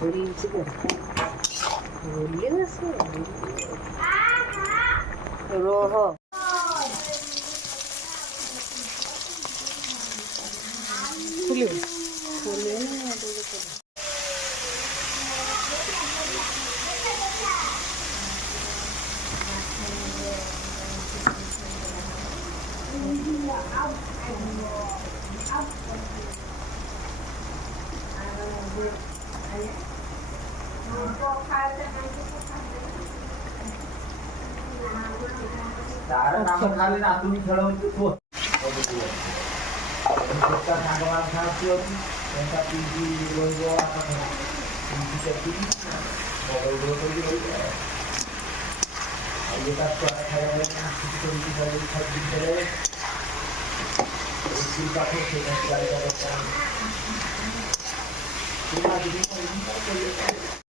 बरीच करता बोलले नसे रोह खुले खुले खाली ना तुम्ही खेळवते तो सांगवान खाती होती त्यांचा पीजी रोजो आता पीजी साठी मोबाईल रोजो ये का तो खाया ना किती कोणती झाली खाती करे इसकी काफी फेमस गाड़ी का तुम्हारी भी